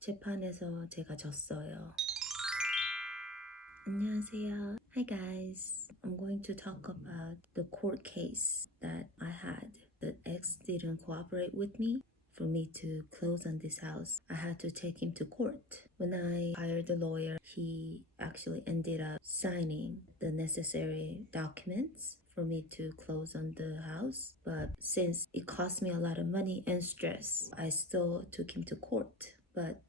재판에서 제가 졌어요. 안녕하세요. Hi guys. I'm going to talk about the court case that I had. The ex didn't cooperate with me. For me to close on this house, I had to take him to court. When I hired the lawyer, he actually ended up signing the necessary documents for me to close on the house. But since it cost me a lot of money and stress, I still took him to court. But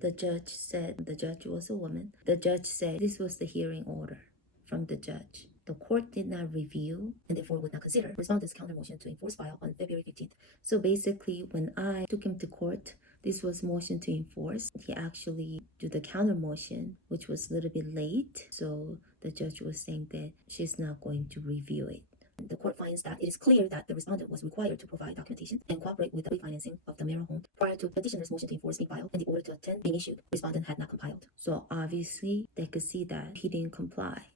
the judge was a woman. The judge said this was the hearing order from the judge. The court did not review and therefore would not consider respondent's counter motion to enforce file on February 15th. So basically, when I took him to court, this was motion to enforce. He actually did the counter motion, which was a little bit late. So the judge was saying that she's not going to review it. The court finds that it is clear that the respondent was required to provide documentation and cooperate with the refinancing of the marital home prior to petitioner's motion to enforce being filed and the order to attend being issued. Respondent had not compiled. So obviously, they could see that he didn't comply.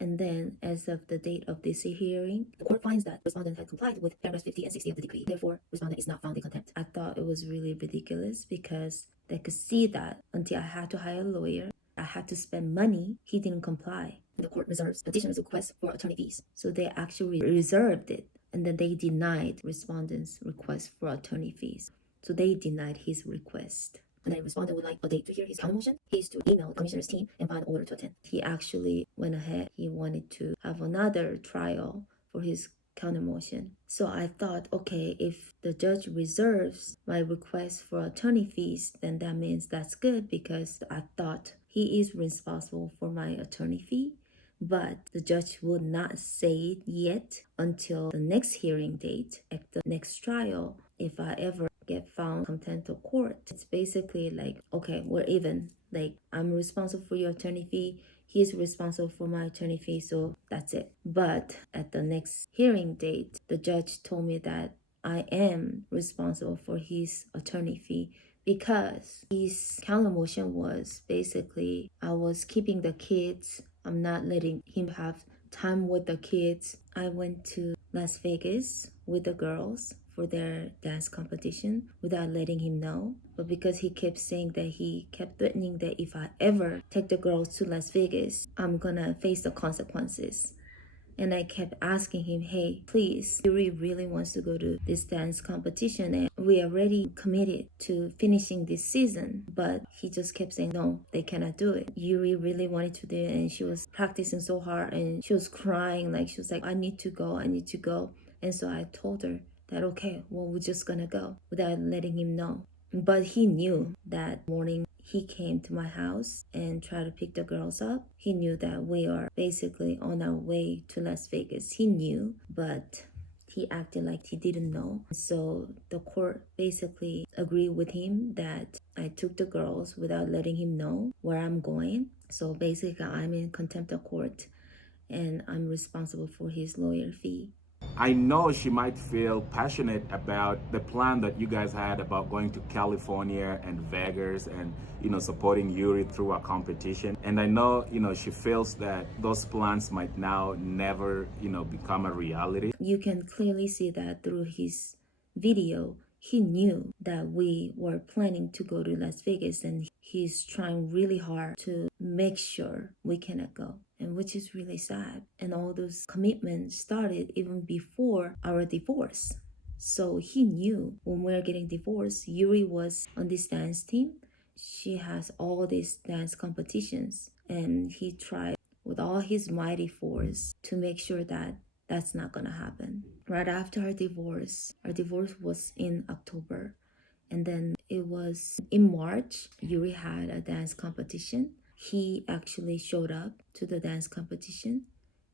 And then, as of the date of this hearing, the court finds that respondent had complied with paragraphs 50 and 60 of the decree. Therefore, respondent is not found in contempt. I thought it was really ridiculous because they could see that until I had to hire a lawyer, I had to spend money, he didn't comply. The court reserves petitioner's request for attorney fees. So they actually reserved it, and then they denied respondent's request for attorney fees. So they denied his request. And then respondent would like a date to hear his counter motion. He is to email the commissioner's team and find an order to attend. He actually went ahead. He wanted to have another trial for his counter motion. So I thought, okay, if the judge reserves my request for attorney fees, then that means that's good because I thought he is responsible for my attorney fee. But the judge would not say it yet until the next hearing date at the next trial. If I ever get found contempt of court, it's basically like, okay, we're even. Like, I'm responsible for your attorney fee. He's responsible for my attorney fee, so that's it. But at the next hearing date, the judge told me that I am responsible for his attorney fee because his counter motion was basically I was keeping the kids. I'm not letting him have time with the kids. I went to Las Vegas with the girls for their dance competition without letting him know. But because he kept saying that, he kept threatening that if I ever take the girls to Las Vegas, I'm gonna face the consequences. And I kept asking him, hey, please, Yuri really wants to go to this dance competition and we already committed to finishing this season. But he just kept saying, no, they cannot do it. Yuri really wanted to do it and she was practicing so hard and she was crying. Like, she was like, I need to go. And so I told her that, okay, well, we're just gonna go without letting him know. But he knew that morning he came to my house and tried to pick the girls up. He knew that we are basically on our way to Las Vegas. He knew, but he acted like he didn't know. So the court basically agreed with him that I took the girls without letting him know where I'm going. So basically, I'm in contempt of court and I'm responsible for his lawyer fee. I know she might feel passionate about the plan that you guys had about going to California and Vegas and, supporting Yuri through a competition. And I know, she feels that those plans might now never, become a reality. You can clearly see that through his video. He knew that we were planning to go to Las Vegas and he's trying really hard to make sure we cannot go, and which is really sad. And all those commitments started even before our divorce. So he knew when we were getting divorced, Yuri was on this dance team. She has all these dance competitions and he tried with all his mighty force to make sure that that's not gonna happen. Right after our divorce was in October, and then it was in March, Yuri had a dance competition. He actually showed up to the dance competition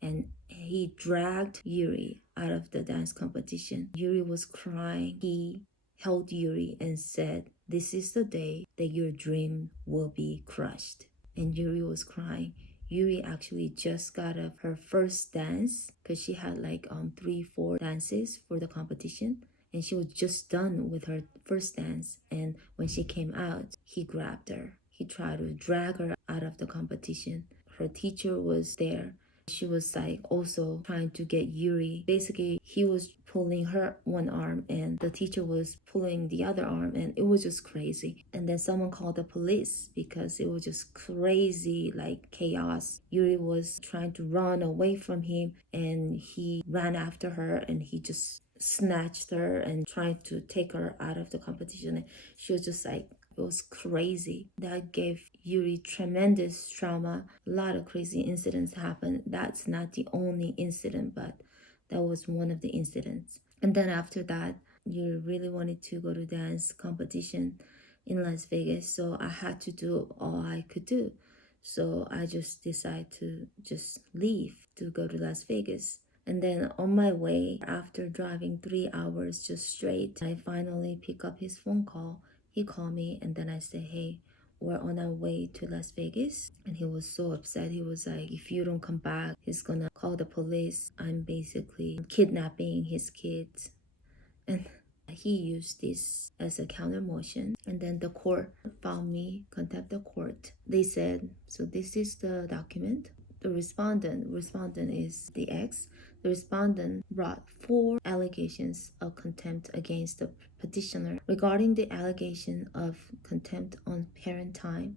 and he dragged Yuri out of the dance competition. Yuri was crying. He held Yuri and said, "This is the day that your dream will be crushed." And Yuri was crying. Yuri actually just got up her first dance because she had like 3-4 dances for the competition. And she was just done with her first dance. And when she came out, he grabbed her. He tried to drag her out of the competition. Her teacher was there She was like also trying to get Yuri. Basically, he was pulling her one arm and the teacher was pulling the other arm, and it was just crazy. And then someone called the police because it was just crazy, like chaos. Yuri was trying to run away from him and he ran after her and he just snatched her and tried to take her out of the competition. And she was just like, it was crazy. That gave Yuri tremendous trauma. A lot of crazy incidents happened. That's not the only incident, but that was one of the incidents. And then after that, Yuri really wanted to go to dance competition in Las Vegas. So I had to do all I could do. So I just decided to just leave to go to Las Vegas. And then on my way, after driving 3 hours just straight, I finally pick up his phone call. He called me and then I said, hey, we're on our way to Las Vegas. And he was so upset. He was like, if you don't come back, he's gonna call the police. I'm basically kidnapping his kids. And he used this as a counter motion. And then the court found me contempt the court. They said, so this is the document. The respondent is the ex. The respondent brought 4 allegations of contempt against the petitioner. Regarding the allegation of contempt on parent time,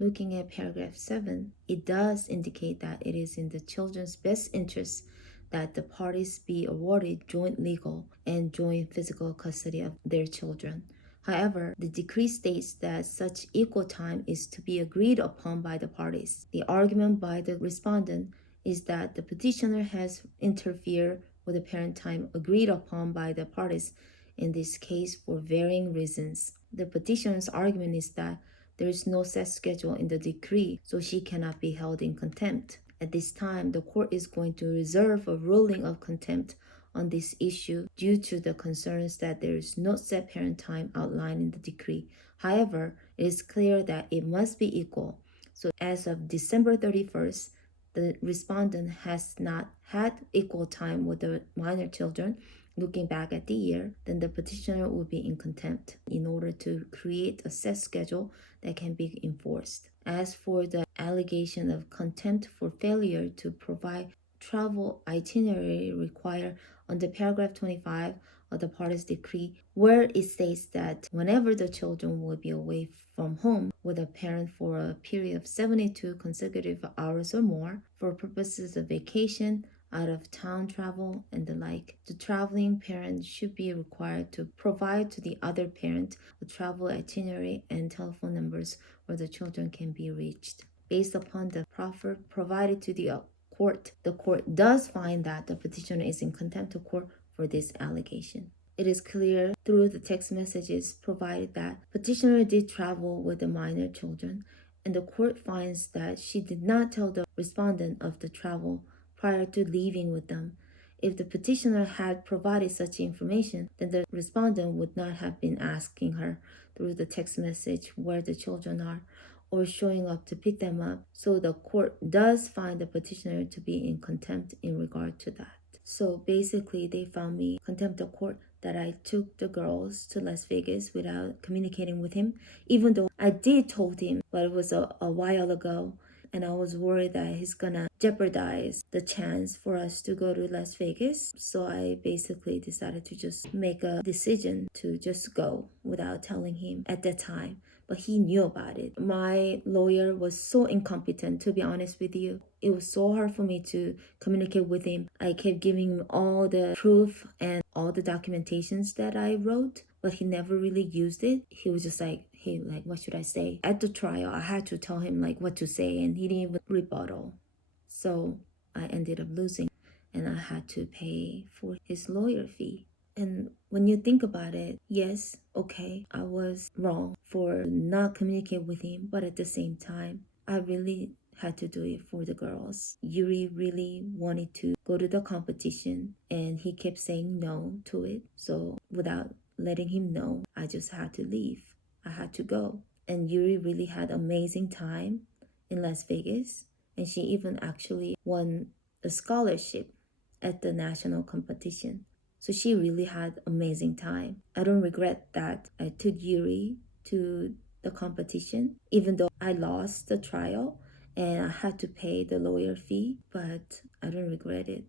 looking at paragraph 7, it does indicate that it is in the children's best interest that the parties be awarded joint legal and joint physical custody of their children. However, the decree states that such equal time is to be agreed upon by the parties. The argument by the respondent is that the petitioner has interfered with the parent time agreed upon by the parties in this case for varying reasons. The petitioner's argument is that there is no set schedule in the decree, so she cannot be held in contempt. At this time, the court is going to reserve a ruling of contempt on this issue due to the concerns that there is no set parent time outlined in the decree. However, it is clear that it must be equal. So as of December 31st, the respondent has not had equal time with the minor children. Looking back at the year, then the petitioner will be in contempt in order to create a set schedule that can be enforced. As for the allegation of contempt for failure to provide travel itinerary required under paragraph 25 of the parties' decree, where it states that whenever the children will be away from home with a parent for a period of 72 consecutive hours or more for purposes of vacation, out of town travel, and the like, the traveling parent should be required to provide to the other parent a travel itinerary and telephone numbers where the children can be reached. Based upon the proffer provided to the court does find that the petitioner is in contempt of court for this allegation. It is clear through the text messages provided that petitioner did travel with the minor children, and the court finds that she did not tell the respondent of the travel prior to leaving with them. If the petitioner had provided such information, then the respondent would not have been asking her through the text message where the children are or showing up to pick them up. So the court does find the petitioner to be in contempt in regard to that. So basically, they found me contempt of court that I took the girls to Las Vegas without communicating with him, even though I did told him, but it was a while ago. And I was worried that he's gonna jeopardize the chance for us to go to Las Vegas. So I basically decided to just make a decision to just go without telling him at that time. But he knew about it. My lawyer was so incompetent, to be honest with you. It was so hard for me to communicate with him. I kept giving him all the proof and all the documentations that I wrote, but he never really used it. He was just like, hey, like, what should I say? At the trial, I had to tell him like what to say, and he didn't even rebuttal. So I ended up losing, and I had to pay for his lawyer fee. And when you think about it, yes, okay, I was wrong for not communicating with him, but at the same time, I really had to do it for the girls. Yuri really wanted to go to the competition, and he kept saying no to it. So without letting him know, I just had to leave. I had to go. And Yuri really had amazing time in Las Vegas, and she even actually won a scholarship at the national competition. So she really had amazing time. I don't regret that I took Yuri to the competition, even though I lost the trial and I had to pay the lawyer fee, but I don't regret it.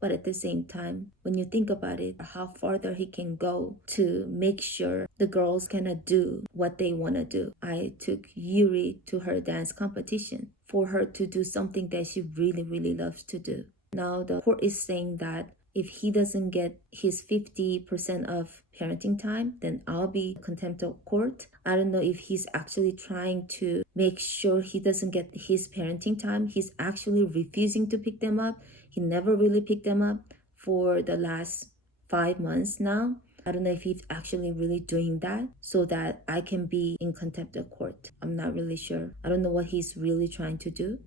But at the same time, when you think about it, how farther he can go to make sure the girls cannot do what they want to do. I took Yuri to her dance competition for her to do something that she really, really loves to do. Now the court is saying that if he doesn't get his 50% of parenting time, then I'll be contempt of court. I don't know if he's actually trying to make sure he doesn't get his parenting time. He's actually refusing to pick them up. He never really picked them up for the last 5 months now. I don't know if he's actually really doing that so that I can be in contempt of court. I'm not really sure. I don't know what he's really trying to do,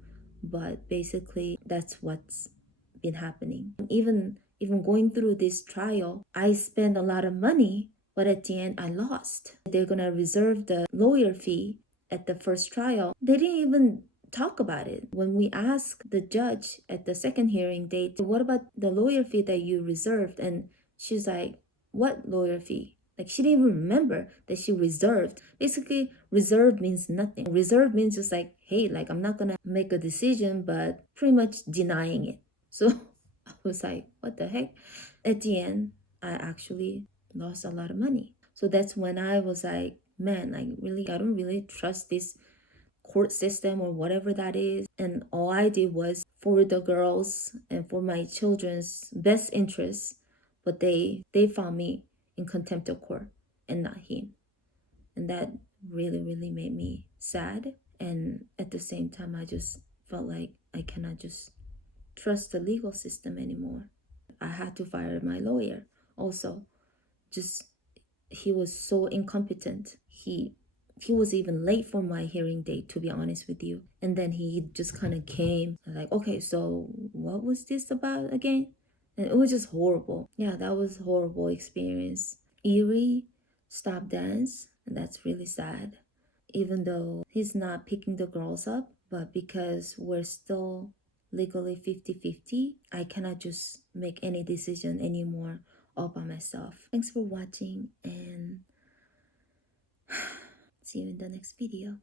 but basically that's what's been happening. Even going through this trial, I spent a lot of money, but at the end I lost. They're gonna reserve the lawyer fee at the first trial. They didn't even talk about it. When we asked the judge at the second hearing date, what about the lawyer fee that you reserved? And she's like, what lawyer fee? Like she didn't even remember that she reserved. Basically, reserved means nothing. Reserved means just like, hey, like I'm not gonna make a decision, but pretty much denying it. So I was like, what the heck? At the end, I actually lost a lot of money. So that's when I was like, man, I don't really trust this court system or whatever that is. And all I did was for the girls and for my children's best interests, but they found me in contempt of court and not him. And that really, really made me sad. And at the same time, I just felt like I cannot just trust the legal system anymore. I had to fire my lawyer also. Just he was so incompetent. He was even late for my hearing date, to be honest with you. And then he just kind of came like, okay, so what was this about again? And it was just horrible. Yeah, that was a horrible experience. Eerie stopped dance, and that's really sad. Even though he's not picking the girls up, but because we're still legally 50-50, I cannot just make any decision anymore all by myself. Thanks for watching, and see you in the next video.